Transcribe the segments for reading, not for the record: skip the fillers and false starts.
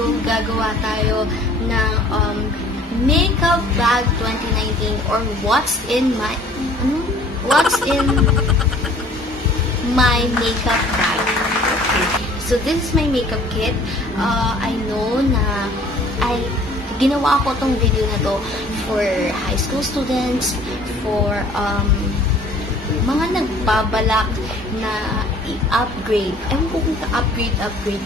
tayo, gagawa tayo ng makeup bag 2019 or what's in my makeup bag. Okay. So this is my makeup kit. I know na ginawa ko tong video na to for high school students, for mga nagbabalak na i-upgrade. Ewan ko kung upgrade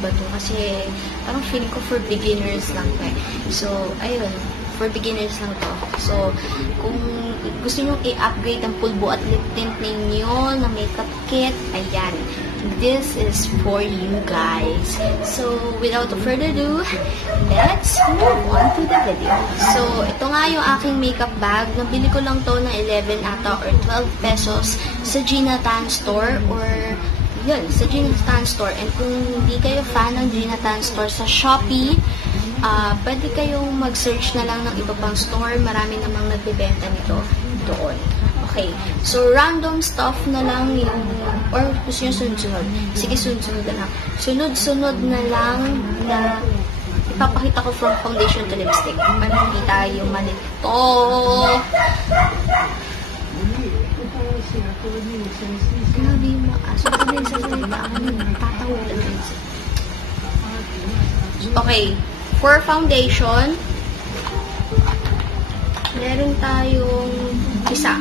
ba to kasi parang feeling ko for beginners lang to eh. So, ayun, for beginners lang to. So, kung gusto nyo i-upgrade ang pulbo at lip tint ninyo na makeup kit, ayan. This is for you guys. So, without further ado, let's move on to the video. So, ito nga yung aking makeup bag. Nabili ko lang to ng 11 ata or 12 pesos sa Gina Tan Store or yun, sa Gina Tan Store. And kung hindi kayo fan ng Gina Tan Store sa Shopee, pwede kayong mag-search na lang ng iba pang store. Marami namang nagbebenta nito doon. Okay. So, random stuff na lang yung, or gusto nyo sunod-sunod. Sige, sunod-sunod na lang. Sunod-sunod na lang na ipapakita ko from foundation to lipstick. Para kita yung manito. Grabe yung maaso. Sabi yung sasalita ako nyo. Tatawalan na yun. Okay. For foundation, meron tayong isa.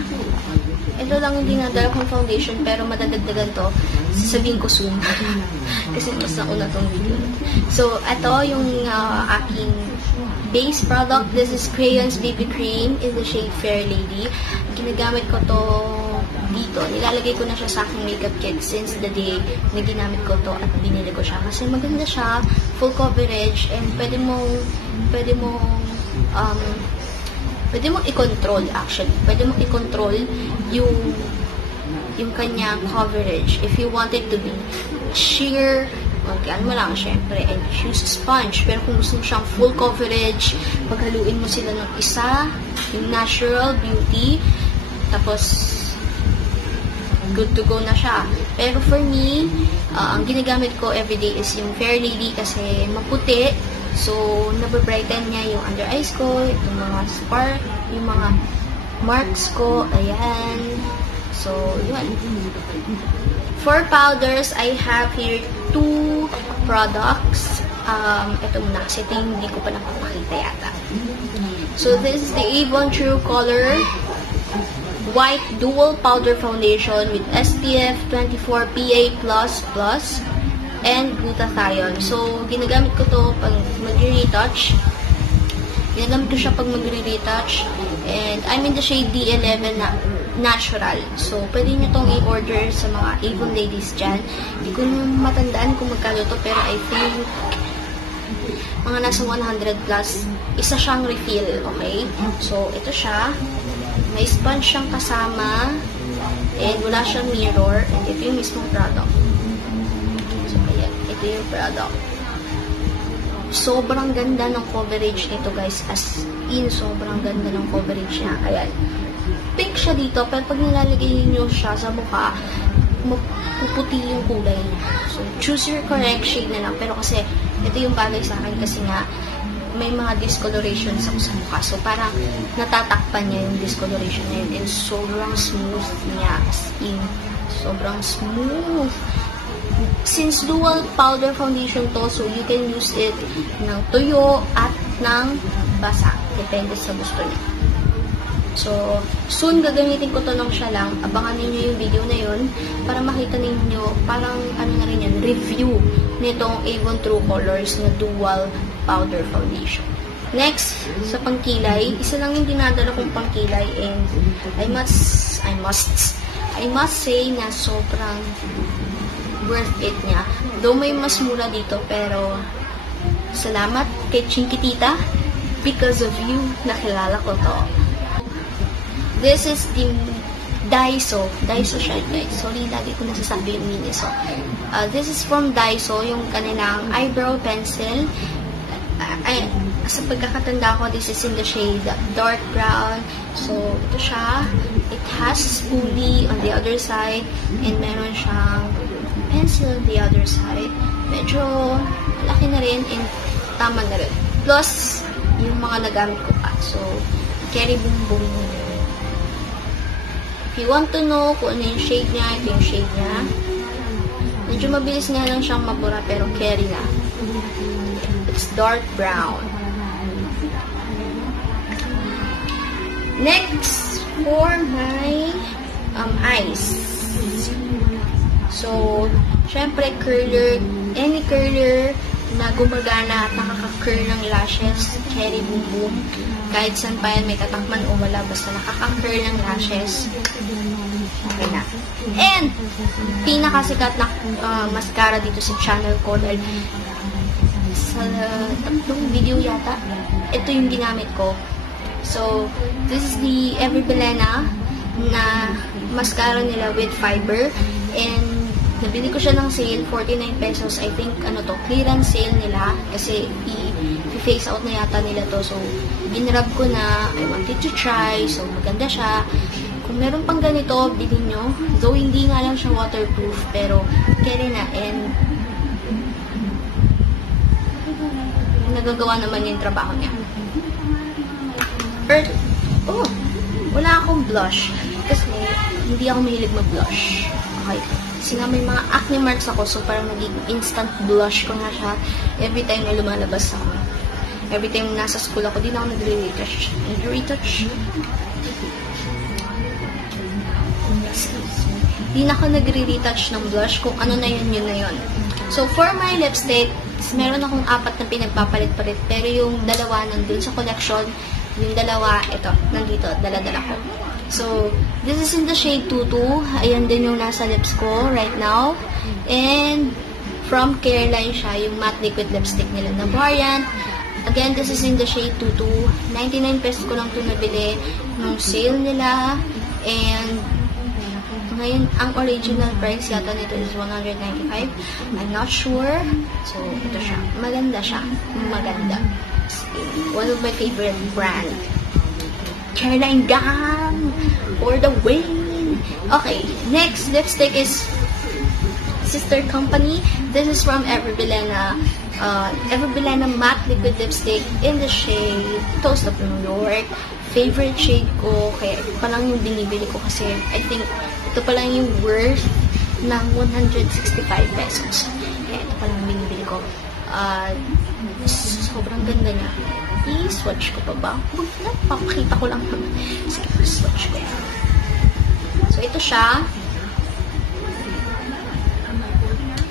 Ito lang yung dinadala kong foundation pero madadagdagan to. Sasabihin ko soon. Kasi mas nauna tong video. So, ito yung aking base product. This is Crayons BB Cream in the shade Fair Lady. Ginagamit ko to dito. Nilalagay ko na siya sa aking makeup kit since the day na ginamit ko to at binili ko siya. Kasi maganda siya, full coverage, and pwede mong i-control actually. Pwede mong i-control yung kanyang coverage. If you want it to be sheer, magyan mo lang syempre, and use sponge. Pero kung gusto mo siyang full coverage, paghaluin mo sila ng isa, yung natural beauty, tapos good to go na siya. Pero for me, ang ginagamit ko everyday is yung Fair Lady kasi maputi. So, nababrighten niya yung under eyes ko, yung mga spark, yung mga marks ko. Ayan. So, yun. For powders, I have here 2 products. Ito muna kasi ito yung hindi ko pa nakapakita yata. So, this is the Avon True Color White Dual Powder Foundation with SPF 24 PA++ and glutathione. So, ginagamit ko to pag mag-retouch. Ginagamit ko siya pag mag-retouch. And I'm in the shade D11 na natural. So, pwede nyo tong i-order sa mga Avon ladies dyan. Hindi ko na matandaan kung magkano to, pero I think mga nasa 100 plus. Isa siyang refill, okay? So, ito siya. May sponge siyang kasama. And wala siyang mirror. And ito yung mismong product. So, ayan. Ito yung product. Sobrang ganda ng coverage nito, guys. As in, sobrang ganda ng coverage niya. Ayan. Pink siya dito, pero pag nilalagay niyo siya sa mukha, mapuputi yung kulay niya. So, choose your correct shade na lang. Pero kasi, ito yung bagay sa akin kasi nga, may mga discolorations ako sa mukha. So, parang natatakpan niya yung discoloration na yun. And sobrang smooth niya. As in, sobrang smooth. Since dual powder foundation to, so you can use it ng tuyo at ng basa. Depende sa gusto niya. So, soon gagamitin ko to ng siya lang. Abangan ninyo yung video na yun para makita ninyo parang ano na rin yan, review nitong Avon True Colors na dual powder foundation. Next, sa pangkilay, isa lang yung dinadala kong pangkilay and I must say na sobrang worth it niya. Though may mas mura dito, pero salamat kay Chinky Tita. Because of you, nakilala ko to. This is the Daiso. Daiso siya, guys. Sorry, lagi ko nasasabi yung Miniso. This is from Daiso, yung kanilang eyebrow pencil. Sa pagkakatanda ko, this is in the shade dark brown. So, ito siya. It has spoolie on the other side. And meron siyang pencil on the other side. Medyo laki na rin. And tama na rin. Plus, yung mga nagamit ko pa. So, Cherry Boom Boom. If you want to know kung ano yung shade niya, ito yung shade niya. Medyo mabilis nga lang siyang mabura, pero carry na. It's dark brown. Next, for my eyes. So, syempre, curler, any curler na gumagana at nakaka-curl ng lashes, Cherry Boom Boom. Kahit saan pa yan, may tatakman o wala, basta nakaka-curl ng lashes. Okay na. And, pinakasikat na mascara dito sa channel ko dahil sa tatlong video yata, ito yung ginamit ko. So, this is the Every Belena na mascara nila with fiber. And, nabili ko siya ng sale, 49 pesos. I think, clearance sale nila. Kasi, i-face out na yata nila to. So, binrab ko na. I wanted to try. So, maganda siya. Kung meron pang ganito, bilhin nyo. Though, hindi nga lang siya waterproof. Pero, carry na. And, nagagawa naman yung trabaho niya. Wala akong blush. Kasi, hindi ako mahilig mag-blush. Okay. Kasi nga may mga acne marks ako, so parang naging instant blush ko na siya every time na lumalabas ako. Every time nasa school ako, di na ako nagre-retouch. Di na ako nagre-retouch ng blush kung ano na yun na yun. So, for my lipstick, meron akong 4 na pinagpapalit-palit, pero yung dalawa nandun sa collection, yung dalawa, ito, nandito, dala-dala ko. So, this is in the shade 22. Ayan din yung nasa lips ko right now. And, from Careline siya, yung matte liquid lipstick nila na variant. Again, this is in the shade 22. 99 pesos ko lang ito nabili nung sale nila. And, ngayon, ang original price yata nito is 195. I'm not sure. So, ito siya. Maganda siya. Maganda. One of my favorite brand. Careline Gang for the win. Okay, next lipstick is Sister Company. This is from Every Belena. Every Belena matte liquid lipstick in the shade Toast of New York. Favorite shade ko. Kaya ito pa lang yung binibili ko kasi I think ito pa lang yung worth ng 165 pesos. Kaya ito pa lang yung binibili ko. Sobrang ganda niya. I-swatch ko pa ba? Huwag na, papakita ko lang naman. Sige, swatch ko. So, ito siya.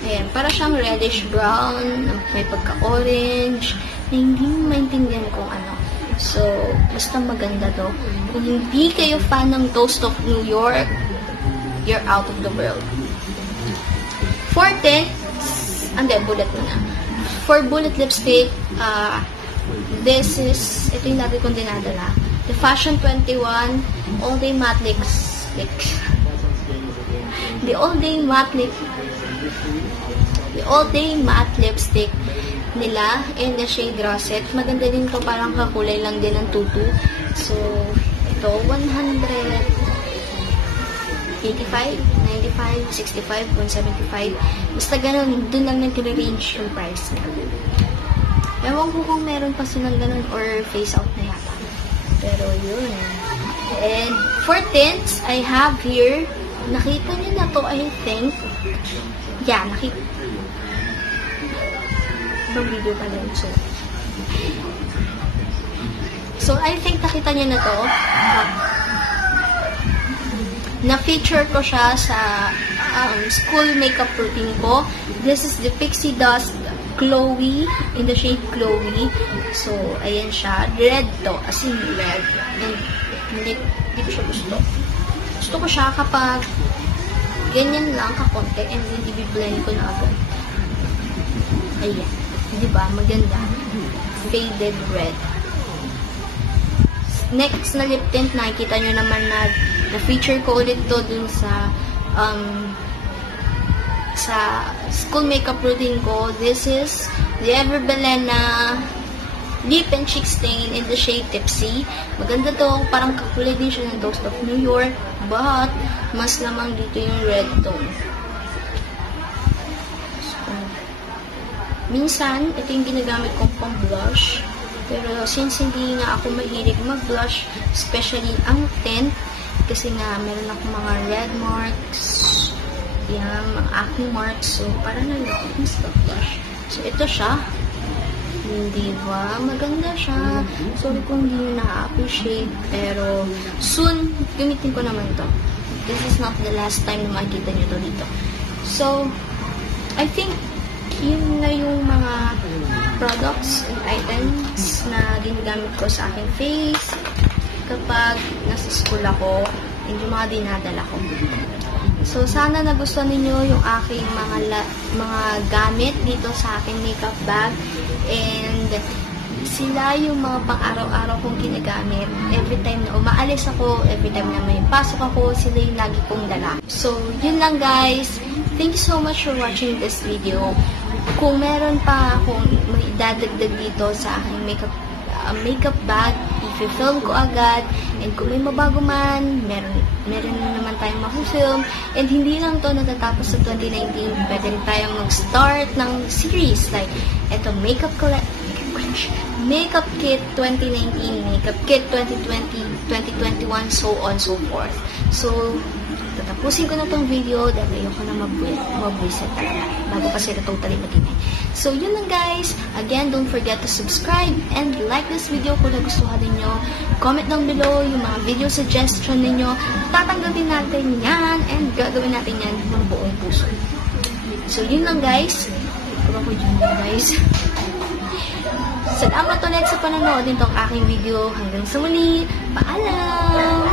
Ayan, para siyang reddish brown, may pagka-orange, na hindi mo maintindihan kung ano. So, basta maganda to. Kung hindi kayo fan ng Toast of New York, you're out of the world. For tints, bullet mo na. For bullet lipstick, this is, ito yung lagi kong dinadala. The Fashion 21 All Day Matte Lipstick. The All Day Matte Lipstick nila in the shade Rosette. Maganda din to, parang kakulay lang din ng tutu. So, ito, 185, 95, 65, 175. Basta ganun, dun lang nag-range yung price niya. Ewan ko kung meron pa silang ganun or face out na yata. Pero yun. And for tints, I have here, nakita niyo na to, I think. Yeah, nakita. Ibang video pa lang. So, I think nakita niyo na to. Na-feature ko siya sa school makeup routine ko. This is the Pixie Dust Chloe, in the shade Chloe. So, ayan siya. Red to, as in red. And, hindi ko siya gusto. Gusto ko siya kapag ganyan lang kakonti and hindi i-blend ko na agad. Ayan. Diba? Maganda. Faded red. Next na lip tint, nakikita nyo naman na feature ko ulit to dun sa school makeup routine ko. This is the Every Belena Lip and Cheek Stain in the shade Tipsy. Maganda to. Parang kakulay din siya ng Toast of New York. But, mas lamang dito yung red tone. So, Minsan, ito yung ginagamit kong pang blush. Pero since hindi nga ako mahilig mag-blush, especially ang tint, kasi nga meron akong mga red marks, yan, mga acne marks. So, parang naloko mas blush. So, ito siya. Hindi ba? Maganda siya. Sorry kung hindi nyo na-appreciate. Pero, soon, gamitin ko naman to. This is not the last time na makikita nyo to dito. So, I think, yun na yung mga products and items na ginagamit ko sa aking face kapag nasa school ako and yung mga dinadala ko. So, sana nagustuhan ninyo yung aking mga gamit dito sa aking makeup bag. And sila yung mga pang-araw-araw kong ginagamit. Every time na umaalis ako, every time na may pasok ako, sila yung lagi kong dala. So, yun lang guys. Thank you so much for watching this video. Kung meron pa akong may dadagdag dito sa aking makeup bag, i-film ko agad. And kung may mabago man, meron na naman tayong ma-film. And hindi lang to natatapos sa 2019. Pwede rin tayong mag-start ng series. Like, eto, Makeup Kit 2019, Makeup Kit 2020, 2021, so on, so forth. So, tatapusin ko na tong video dahil ayoko na mabwisit talaga bago pa sila totally mag-ingay. So, yun lang guys. Again, don't forget to subscribe and like this video kung nagustuhan ninyo. Comment down below yung mga video suggestion ninyo. Tatanggapin natin yan and gagawin natin yan ng buong puso. So, yun lang guys. Guys. Salamat ulit sa panonood nitong aking video. Hanggang sa muli. Paalam!